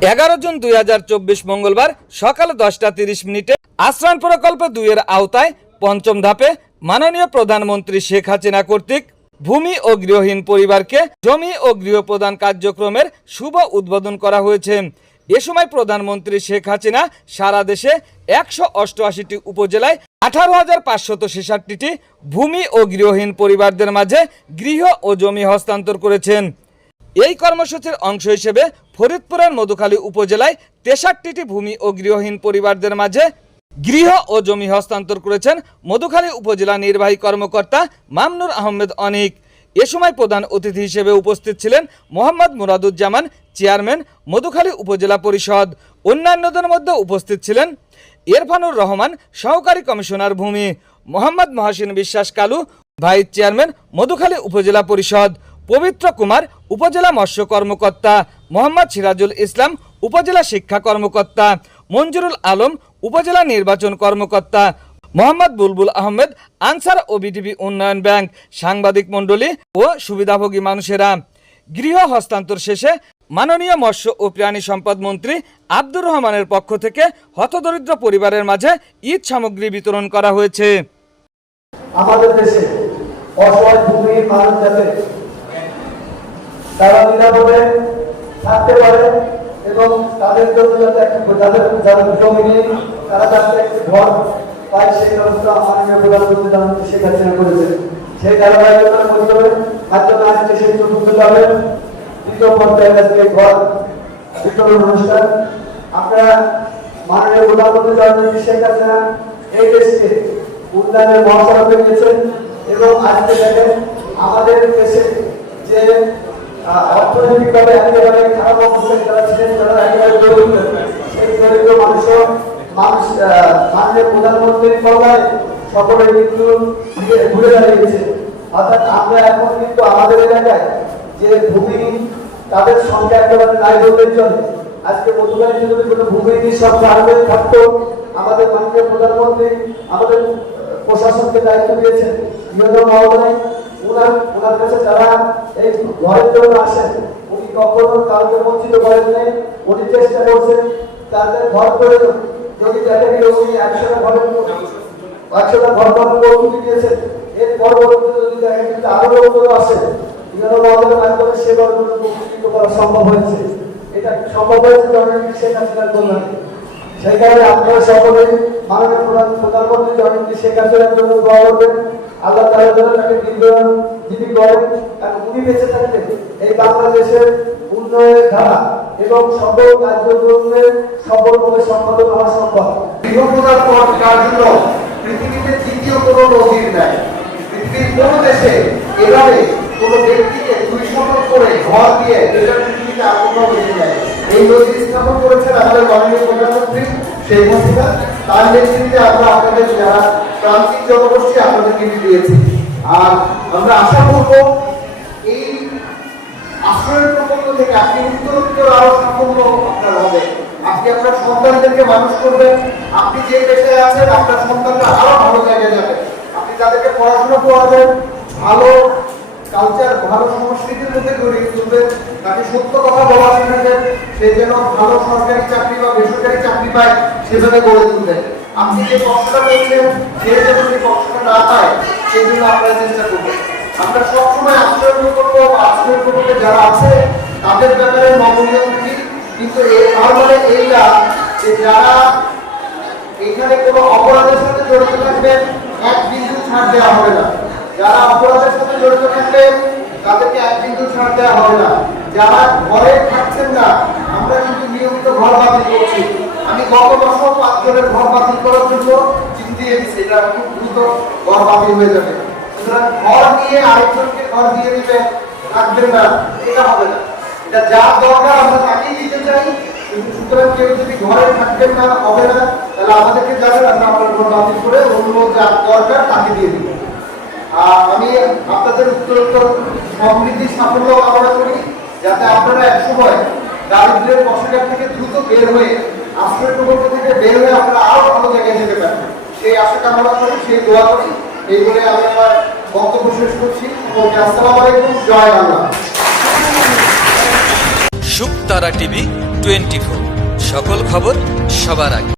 এগারো জুন দুই হাজার চব্বিশ মঙ্গলবার সকাল দশটা তিরিশ মিনিটে আশ্রয়ণ প্রকল্প দুইয়ের আওতায় পঞ্চম ধাপে মাননীয় প্রধানমন্ত্রী শেখ হাসিনা কর্তৃক ভূমি ও গৃহহীন পরিবারকে জমি ও গৃহ প্রদান কার্যক্রমের শুভ উদ্বোধন করা হয়েছে। এ সময় প্রধানমন্ত্রী শেখ হাসিনা সারা দেশে একশো অষ্টআশিটি উপজেলায় আঠারো হাজার পাঁচশত ছেষট্টিটি ভূমি ও গৃহহীন পরিবারদের মাঝে গৃহ ও জমি হস্তান্তর করেছেন। এই কর্মসূচির অংশ হিসেবে ফরিদপুরের মধুখালী উপজেলায় তেষট্টিটি ভূমি ও গৃহহীন পরিবারদের মাঝে গৃহ ও জমি হস্তান্তর করেছেন মধুখালী উপজেলা নির্বাহী কর্মকর্তা মামনুর আহমেদ অনিক। এ সময় প্রধান অতিথি হিসেবে উপস্থিত ছিলেন মোহাম্মদ মুরাদুজ্জামান, চেয়ারম্যান, মধুখালী উপজেলা পরিষদ। অন্যান্যদের মধ্যে উপস্থিত ছিলেন ইরফানুর রহমান, সহকারী কমিশনার ভূমি, মোহাম্মদ মহাসিন বিশ্বাস কালু, ভাইস চেয়ারম্যান, মধুখালী উপজেলা পরিষদ। পবিত্র কুমার, উপজেলা মৎস্য কর্মকর্তা, মোহাম্মদ সিরাজুল ইসলাম, উপজেলা শিক্ষা কর্মকর্তা, মঞ্জুরুল আলম, উপজেলা নির্বাচন কর্মকর্তা, মোহাম্মদ বুলবুল আহমেদ, আনসার ও বিটিভি উন্নয়ন ব্যাংক, সাংবাদিক মণ্ডলী ও সুবিধাভোগী মানুষেরা। গৃহ হস্তান্তর শেষে মাননীয় মৎস্য ও প্রাণী সম্পদ মন্ত্রী আব্দুর রহমানের পক্ষ থেকে হতদরিদ্র পরিবারের মাঝে ঈদ সামগ্রী বিতরণ করা হয়েছে। আমাদের দেশে অসহায় ভূমির মানুষ যাতে তারা নিরাপদে থাকতে পারে এবং তাদের জন্য যাতে একটা যাদের যাদের জমি তারা যাতে একটি ঘর পায়, সেই ব্যবস্থা মাননীয় প্রধানমন্ত্রী জানাতে শেখ হাসিনা করেছে। সেই ধারাবাহিকতার মাধ্যমে মাধ্যমে আসছে সেই চতুর্থ যাবে দ্বিতীয় পর্যায়ে আজকে ঘর বিতরণ অনুষ্ঠান আপনারা মাননীয় প্রধানমন্ত্রী জননেত্রী শেখ হাসিনা এই দেশকে উন্নয়নের মহাসড়কে নিয়েছেন এবং আজকে দেখেন আমাদের দেশে যে অর্থনৈতিকভাবে তারা একেবারে দরিদ্র। সেই প্রধানমন্ত্রীর কথায় সকলে কিন্তু ঘুরে- দাঁড়িয়েছে। অর্থাৎ আমরা এখন কিন্তু আমাদের এলাকায় যে ভূমিহীন তাদের সংখ্যা একেবারে নাই বলতে আজকে মধুবাড়িতে যদি কোনো গ্রামে থাকতো, আমাদের মাননীয় প্রধানমন্ত্রী, আমাদের প্রশাসনকে দায়িত্ব দিয়েছেন। ইহদ মহোদয়, ওনার ওনার কাছে যারা এই ঘরের জন্য আসেন। উনি কখনো কাউকে বঞ্চিত করেন নাই, উনি চেষ্টা করছেন তাদের ঘর করে যদি দেখেন উনি একশোটা ঘরের একশোটা ঘর ঘর প্রস্তুতি দিয়েছেন এর পরবর্তীতে যদি দেখেন কিন্তু আরও লোকগুলো আসে ইহদ মহোদয়ের মাধ্যমে সে ঘরগুলো প্রস্তুত করা সম্ভব হয়েছে। এটা সম্ভব হয়েছে জননেত্রী শেখ সেই কারণে আপনারা সকলে মাননীয় প্রধান প্রধানমন্ত্রী জননেত্রী শেখ হাসিনার জন্য দোয়া করবেন। আল্লাহ তাআলা যেন তাকে দীর্ঘ জীবী করেন কারণ উনি বেঁচে থাকলে এই বাংলাদেশের উন্নয়নের ধারা এবং সকল কার্যক্রমের সফলভাবে সম্পাদন হওয়া সম্ভব। গৃহপ্রধান পদ কার জন্য পৃথিবীতে তৃতীয় কোনো নজির নাই? পৃথিবীর কোন দেশে এভাবে কোন ব্যক্তিকে দুই শতক করে ঘর দিয়ে এটা পৃথিবীতে কোনো নজির নাই এই নজির স্থাপন করেছেন আমাদের মাননীয় প্রধানমন্ত্রী শেখ হাসিনা। তার নেতৃত্বে আমরা আপনাদের যারা প্রান্তিক জনগোষ্ঠী আপনাদেরকে দিয়েছি। আর আমরা আশা করব এই আশ্রয়ের প্রকল্প থেকে আপনি উত্তরোত্তর আরও সাফল্য আপনার হবে। আপনি আপনার সন্তানদেরকে মানুষ করবেন। আপনি যে পেশায় আছেন, আপনার সন্তানরা আরও ভালো জায়গায় যাবে। আপনি তাদেরকে পড়াশোনা করাবেন, ভালো কালচার, ভালো সংস্কৃতির মধ্যে গড়িয়ে তুলবেন তাকে সত্য কথা বলা শেখাবেন সে যেন ভালো সরকারি চাকরি বা বেসরকারি চাকরি পায়, সেভাবে গড়ে তুলবেন আপনি যে কষ্টটা করছেন, সে যেন সেই কষ্টটা না পায় সেই জন্য আপনারা চেষ্টা করবেন আমরা সবসময় আশ্রয় প্রকল্প আশ্রয় প্রকল্পে যারা আছে, তাদের ব্যাপারে নমনীয় কিন্তু তার মানে এই না যে যারা এখানে কোনো অপরাধের সাথে জড়িত থাকবেন, এক বিন্দু ছাড় দেওয়া হবে না। যারা অপরাধের সাথে জড়িত থাকবেন, তাদেরকে এক বিন্দু ছাড় দেওয়া হবে না। যারা ঘরে থাকছেন না, আমরা কিন্তু নিয়মিত ঘর বাতিল করছি। আমি গত বছর পাঁচজনের ঘর বাতিল করার জন্য চিঠি দিয়ে দিচ্ছি এটা খুব দ্রুত ঘর বাতিল হয়ে যাবে। সুতরাং ঘর নিয়ে আরেকজনকে ঘর দিয়ে দিবেন থাকবেন না, এটা হবে না। এটা যা দরকার, আমরা তাকেই দিতে চাই। কিন্তু সুতরাং কেউ যদি ঘরে থাকবেন না, হবে না, তাহলে আমাদেরকে যাবেন, আমরা আপনার ঘর বাতিল করে অন্য যা দরকার, তাকে দিয়ে আমি আপনাদের উত্তরোত্তর সমৃদ্ধি সাফল্য কামনা করি, যাতে আপনারা এক সময় দারিদ্রের কষ্টকার থেকে দ্রুত বের হয়ে, আশ্রয় প্রকল্প থেকে বের হয়ে আপনারা আরও ভালো জায়গায় যেতে পারেন। সেই আশা কামনা করি, সেই দোয়া করি। এই বলে আমি আমার বক্তব্য শেষ করছি। আসসালামু আলাইকুম, জয় Bangla. Shuktara TV twenty four সকল খবর সবার আগে।